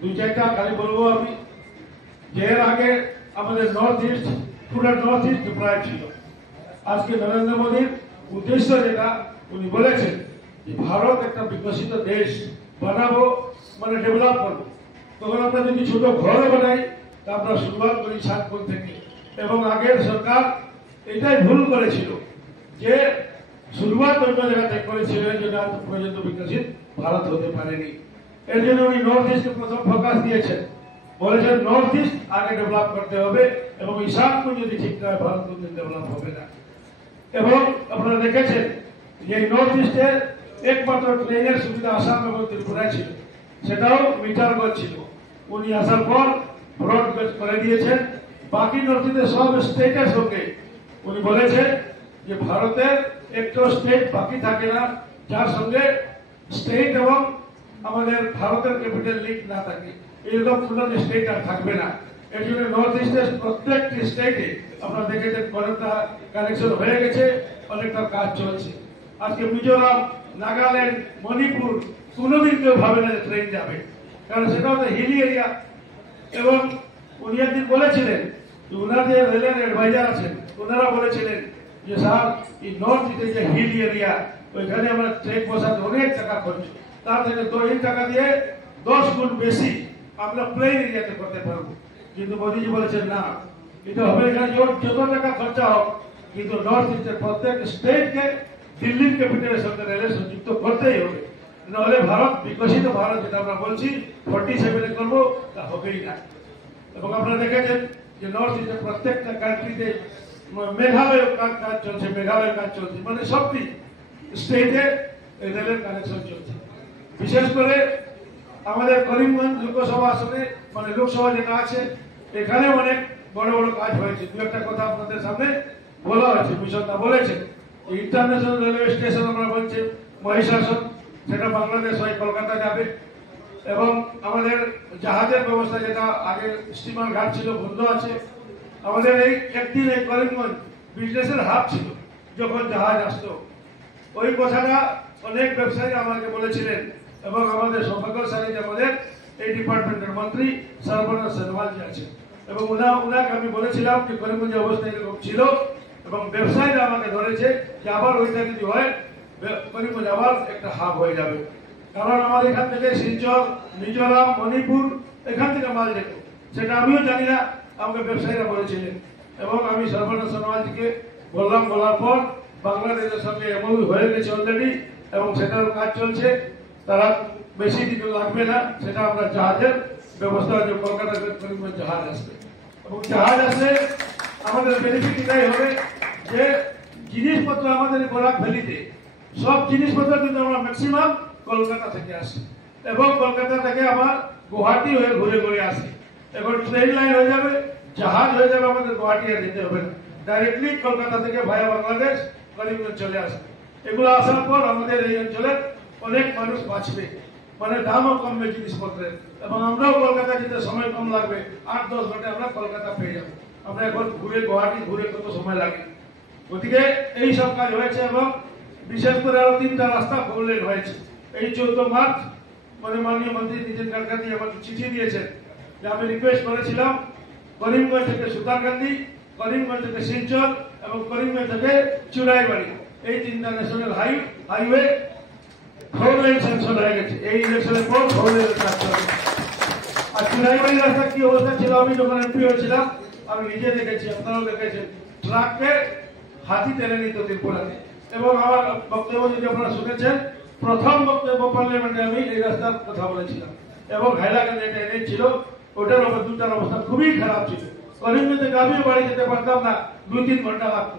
দুই চারটা খালি বলবো আমি যে এর আগে আমাদের নর্থ ইস্ট পুরো নর্থ ইস্ট প্রায় ছিল। আজকে নরেন্দ্র মোদীর উদ্দেশ্য যেটা উনি বলেছেন যে ভারত একটা বিকশিত দেশ বানাবো, মানে ডেভেলপ করবো। তখন আমরা যদি ছোট ঘর বানাই তা আমরা শুরুয়াত করি 7 কোণ থেকে। এবং আগের সরকার এটাই ভুল করেছিল যে শুরুয়াত অন্য জায়গা থেকে করেছিল, এই জন্য আজ পর্যন্ত বিকশিত ভারত হতে পারেনি। এর জন্য উনি নর্থ ইস্টে প্রথম ফোকাস দিয়েছেন, বলেছেন নর্থ ইস্ট আগে ডেভেলপ করতে হবে এবং ঈশান যদি ঠিক না হয় ভারত কিন্তু ডেভেলপ হবে না। এবং আপনারা দেখেছেন যে নর্থ ইস্টে একমাত্র ট্রেনের সুবিধা আসাম এবং ত্রিপুরায় ছিল, সেটাও মিটার গজ ছিল। উনি আসার পর ব্রড গজ করে দিয়েছেন। বাকি নর্থ ইস্টের সব স্টেটের সঙ্গে উনি বলেছেন যে ভারতের একটা স্টেট বাকি থাকে না যার সঙ্গে স্টেট এবং আমাদের ভারতের ক্যাপিটাল লিঙ্ক না থাকে, এরকম কোন স্টেট আর থাকবে না। এর জন্য নর্থ ইস্টের প্রত্যেকটি স্টেটে আপনারা দেখেছেন অনেকটা কানেকশন হয়ে গেছে, অনেকটা কাজ চলছে। আজকে মিজোরাম, নাগাল্যান্ড, মণিপুর কোনোদিন কেউ ভাবে না ট্রেন যাবে, কারণ সেটা হচ্ছে হিলি এরিয়া। এবং উনি একদিন বলেছিলেন যে ওনার যে রেলের অ্যাডভাইজার আছেন ওনারা বলেছিলেন যে স্যার এই নর্থ ইস্টের যে হিলি এরিয়া ওইখানে আমরা ট্রেন বসাতে অনেক টাকা খরচ, তার থেকে এই টাকা দিয়ে 10 গুণ বেশি আমরা প্লেন এরিয়াতে করতে পারবো। কিন্তু মোদীজি বলেছেন না, এটা হবে এখানে যত টাকা খরচা হোক, কিন্তু নর্থ ইস্টের প্রত্যেক স্টেটকে দিল্লির ক্যাপিটালের সঙ্গে রেলে সংযুক্ত করতেই হবে, নাহলে ভারত বিকশিত ভারত যেটা আমরা বলছি 47 করবো তা হবেই না। এবং আপনারা দেখেছেন যে নর্থ ইস্টের প্রত্যেকটা কান্ট্রিতে মেঘালয় কাজ চলছে, মেঘালয় কাজ চলছে, মানে সবটি স্টেটে রেলের কানেকশন চলছে। বিশেষ করে আমাদের করিমগঞ্জ লোকসভা আসনে মানে লোকসভা যেটা আছে এখানে অনেক বড় বড় কাজ হয়েছে। দু একটা কথা আপনাদের সামনে বলা হয়েছে, মিশনটা বলেছেন ইন্টারন্যাশনাল রেলওয়ে স্টেশন আমরা বলছি মহিষাসন, সেটা বাংলাদেশ হয়ে কলকাতা যাবে। এবং আমাদের জাহাজের ব্যবস্থা যেটা আগে স্টিমার ঘাট ছিল বন্ধ আছে, আমাদের এই একদিন এই করিমগঞ্জ বিজনেসের হাব ছিল যখন জাহাজ আসতো। ওই কথাটা অনেক ব্যবসায়ী আমাকে বলেছিলেন এবং আমাদের সৌভাগ্যশালী আমাদের এই ডিপার্টমেন্টের মন্ত্রী সর্বনাশ সোনোয়াল জি আছেন এবং উনাকে আমি বলেছিলাম যে করিমগঞ্জের অবস্থা এরকম ছিল এবং ব্যবসায়ীরা আমাকে ধরেছে যে আবার ওইটা যদি হয় করিমগঞ্জ আবার একটা হাব হয়ে যাবে। কারণ আমাদের এখান থেকে শিলচর, মিজোরাম, মণিপুর এখান থেকে মাল যেত, সেটা আমিও জানি না, আমাকে ব্যবসায়ীরা বলেছিলেন। এবং আমি সর্বনাশ সোনোয়ালজিকে বললাম, বলার পর বাংলাদেশের সঙ্গে এমওইউ হয়ে গেছে অলরেডি এবং সেটার কাজ চলছে। তারা বেশি দিন লাগবে না, সেটা আমরা জাহাজের ব্যবস্থা আছে, কলকাতা করিমগঞ্জ জাহাজ আসবে এবং জাহাজ আসলে আমাদের বেনিফিট এটাই হবে যে জিনিসপত্র আমাদের গোলাপ ভ্যালিতে সব জিনিসপত্র কিন্তু আমরা ম্যাক্সিমাম কলকাতা থেকে আসি এবং কলকাতা থেকে আবার গুয়াহাটি হয়ে ঘুরে ঘুরে আসি। এখন ট্রেন লাইন হয়ে যাবে, জাহাজ হয়ে যাবে, আমাদের গুয়াহাটি আর যেতে হবে না, ডাইরেক্টলি কলকাতা থেকে ভায়া বাংলাদেশ করিমগঞ্জ চলে আসবে। এগুলো আসার পর আমাদের এই অঞ্চলের অনেক মানুষ বাঁচবে, মানে দামও কমবে জিনিসপত্রের এবং আমরাও কলকাতা যেতে সময় কম লাগবে, 8-10 ঘন্টা আমরা কলকাতা পেয়ে যাবো। আমরা এখন ঘুরে গুয়াহাটি ঘুরে কত সময় লাগে। গতিকে এই সব কাজ হয়েছে এবং বিশেষ করে আরো 3টা রাস্তা 4 লেন হয়েছে। এই 14 মার্চ মানে মাননীয় মন্ত্রী নীতিন গাডকারি আমাকে চিঠি দিয়েছেন যে আমি রিকোয়েস্ট করেছিলাম করিমগঞ্জ থেকে সুতারকান্দি, করিমগঞ্জ থেকে শিলচর এবং করিমগঞ্জ থেকে চুরাইবাড়ি এই 3টা ন্যাশনাল হাইওয়ে 4 লেন স্যাংশন হয়ে গেছে। এই ইলেকশনের পর 4 লেন কাজ চলবে। আর চুরাইবাড়ি রাস্তা কি অবস্থা ছিল আমি যখন এমপি হয়েছিলাম আমি নিজে দেখেছি, আপনারাও দেখেছেন, ট্রাককে হাতি টেনে নিত ত্রিপুরাতে। এবং আমার বক্তব্য যদি আপনারা শুনেছেন, প্রথম বক্তব্য পার্লামেন্টে আমি এই রাস্তার কথা বলেছিলাম এবং হাইলাকান্দি যেটা এনএইচ ছিল ওটার 2টার অবস্থা খুবই খারাপ ছিল। করিমগঞ্জ থেকে আমিও বাড়ি যেতে পারতাম না, 2-3 ঘন্টা লাগতো।